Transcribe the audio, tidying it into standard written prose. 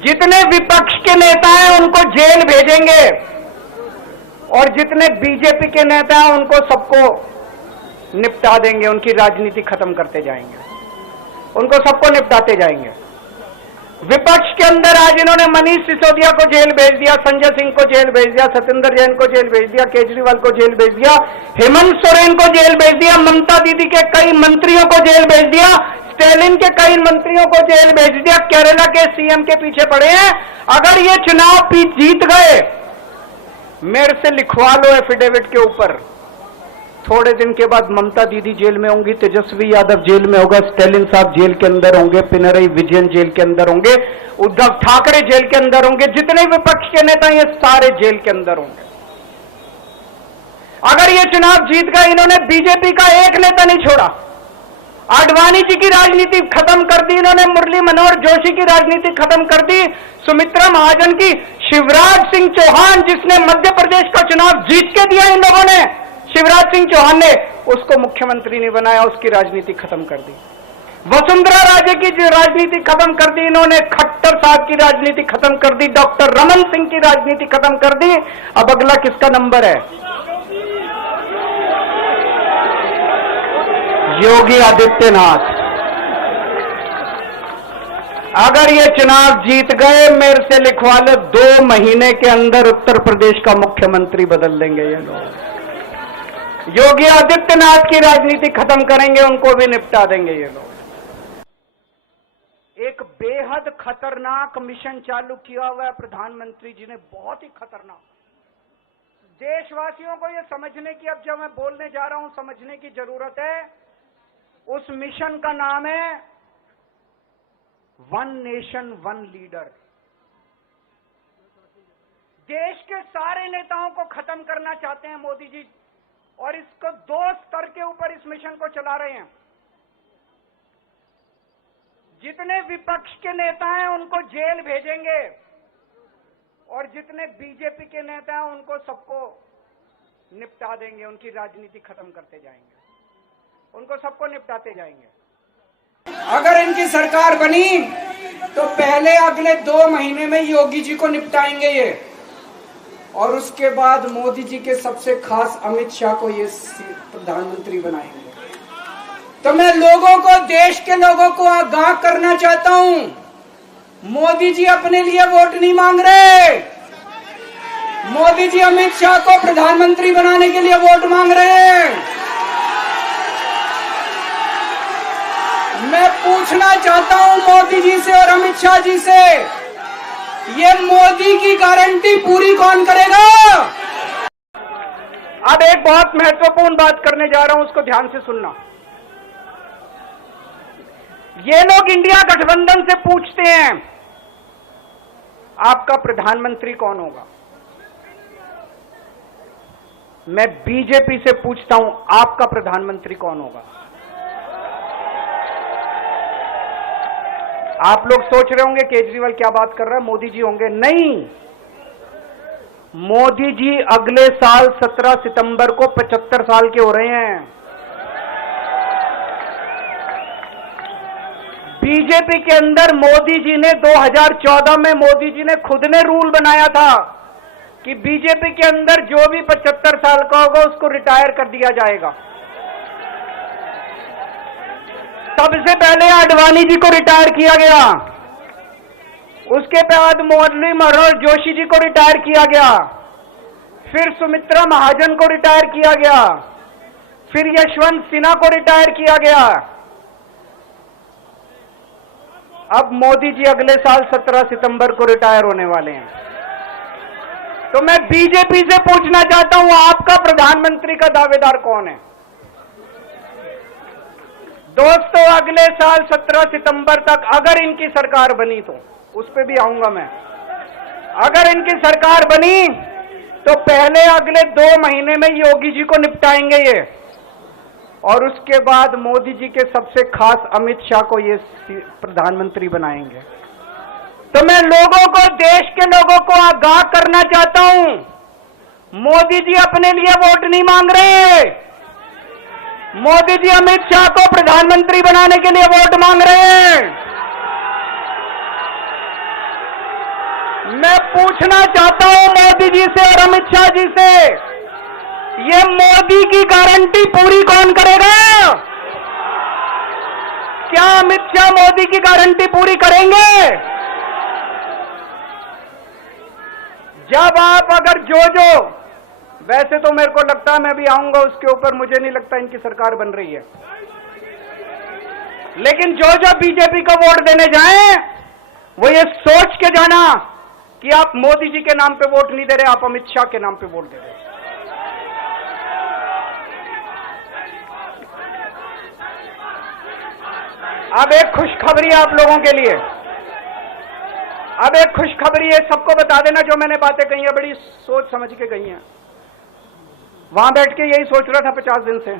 जितने विपक्ष के नेता हैं उनको जेल भेजेंगे और जितने बीजेपी के नेता हैं उनको सबको निपटा देंगे, उनकी राजनीति खत्म करते जाएंगे, उनको सबको निपटाते जाएंगे। विपक्ष के अंदर आज इन्होंने मनीष सिसोदिया को जेल भेज दिया, संजय सिंह को जेल भेज दिया, सत्येंद्र जैन को जेल भेज दिया, केजरीवाल को जेल भेज दिया, हेमंत सोरेन को जेल भेज दिया, ममता दीदी के कई मंत्रियों को जेल भेज दिया, स्टैलिन के कई मंत्रियों को जेल भेज दिया, केरला के सीएम के पीछे पड़े हैं। अगर ये चुनाव जीत गए, मेरे से लिखवा लो एफिडेविट के ऊपर, थोड़े दिन के बाद ममता दीदी जेल में होंगी, तेजस्वी यादव जेल में होगा, स्टैलिन साहब जेल के अंदर होंगे, पिनरई विजयन जेल के अंदर होंगे, उद्धव ठाकरे जेल के अंदर होंगे, जितने विपक्ष के नेता ये सारे जेल के अंदर होंगे। अगर ये चुनाव जीत गए, इन्होंने बीजेपी का एक नेता नहीं छोड़ा, आडवाणी जी की राजनीति खत्म कर दी इन्होंने, मुरली मनोहर जोशी की राजनीति खत्म कर दी, सुमित्रा महाजन की, शिवराज सिंह चौहान जिसने मध्य प्रदेश का चुनाव जीत के दिया इन लोगों ने, शिवराज सिंह चौहान ने उसको मुख्यमंत्री नहीं बनाया, उसकी राजनीति खत्म कर दी। वसुंधरा राजे की राजनीति खत्म कर दी इन्होंने, खट्टर साहब की राजनीति खत्म कर दी, डॉक्टर रमन सिंह की राजनीति खत्म कर दी। अब अगला किसका नंबर है? योगी आदित्यनाथ। अगर ये चुनाव जीत गए, मेरे से लिखवा लो, 2 महीने के अंदर उत्तर प्रदेश का मुख्यमंत्री बदल देंगे ये लोग। योगी आदित्यनाथ की राजनीति खत्म करेंगे, उनको भी निपटा देंगे ये लोग। एक बेहद खतरनाक मिशन चालू किया हुआ है प्रधानमंत्री जी ने, बहुत ही खतरनाक। देशवासियों को यह समझने की, अब जब मैं बोलने जा रहा हूं, समझने की जरूरत है। उस मिशन का नाम है वन नेशन वन लीडर। देश के सारे नेताओं को खत्म करना चाहते हैं मोदी जी, और इसको 2 स्तर के ऊपर इस मिशन को चला रहे हैं। जितने विपक्ष के नेता हैं उनको जेल भेजेंगे और जितने बीजेपी के नेता हैं उनको सबको निपटा देंगे, उनकी राजनीति खत्म करते जाएंगे, उनको सबको निपटाते जाएंगे। अगर इनकी सरकार बनी तो पहले अगले 2 महीने में योगी जी को निपटाएंगे ये, और उसके बाद मोदी जी के सबसे खास अमित शाह को ये प्रधानमंत्री बनाएंगे। तो मैं लोगों को, देश के लोगों को आगाह करना चाहता हूं, मोदी जी अपने लिए वोट नहीं मांग रहे, मोदी जी अमित शाह को प्रधानमंत्री बनाने के लिए वोट मांग रहे हैं। मैं पूछना चाहता हूं मोदी जी से और अमित शाह जी से, ये मोदी की गारंटी पूरी कौन करेगा? अब एक बहुत महत्वपूर्ण बात करने जा रहा हूं, उसको ध्यान से सुनना। ये लोग इंडिया गठबंधन से पूछते हैं आपका प्रधानमंत्री कौन होगा। मैं बीजेपी से पूछता हूं आपका प्रधानमंत्री कौन होगा। आप लोग सोच रहे होंगे केजरीवाल क्या बात कर रहा है, मोदी जी होंगे। नहीं, मोदी जी अगले साल 17 सितंबर को 75 साल के हो रहे हैं। बीजेपी के अंदर मोदी जी ने 2014 में मोदी जी ने खुद ने रूल बनाया था कि बीजेपी के अंदर जो भी 75 साल का होगा उसको रिटायर कर दिया जाएगा। सबसे पहले आडवाणी जी को रिटायर किया गया, उसके बाद मुरली मनोहर जोशी जी को रिटायर किया गया, फिर सुमित्रा महाजन को रिटायर किया गया, फिर यशवंत सिन्हा को रिटायर किया गया। अब मोदी जी अगले साल 17 सितंबर को रिटायर होने वाले हैं। तो मैं बीजेपी से पूछना चाहता हूं आपका प्रधानमंत्री का दावेदार कौन है? दोस्तों, अगले साल 17 सितंबर तक अगर इनकी सरकार बनी, तो उस पर भी आऊंगा मैं, अगर इनकी सरकार बनी तो पहले अगले 2 महीने में योगी जी को निपटाएंगे ये, और उसके बाद मोदी जी के सबसे खास अमित शाह को ये प्रधानमंत्री बनाएंगे। तो मैं लोगों को, देश के लोगों को आगाह करना चाहता हूं, मोदी जी अपने लिए वोट नहीं मांग रहे, मोदी जी अमित शाह को प्रधानमंत्री बनाने के लिए वोट मांग रहे हैं। मैं पूछना चाहता हूं मोदी जी से और अमित शाह जी से, ये मोदी की गारंटी पूरी कौन करेगा? क्या अमित शाह मोदी की गारंटी पूरी करेंगे? जब आप अगर जो वैसे तो मेरे को लगता है मैं भी आऊंगा उसके ऊपर, मुझे नहीं लगता इनकी सरकार बन रही है, लेकिन जो बीजेपी को वोट देने जाएं वो ये सोच के जाना कि आप मोदी जी के नाम पे वोट नहीं दे रहे, आप अमित शाह के नाम पे वोट दे रहे हैं। अब एक खुशखबरी आप लोगों के लिए, अब एक खुशखबरी है, सबको बता देना जो मैंने बातें कही है बड़ी सोच समझ के कही हैं। वहां बैठ के यही सोच रहा था 50 दिन से।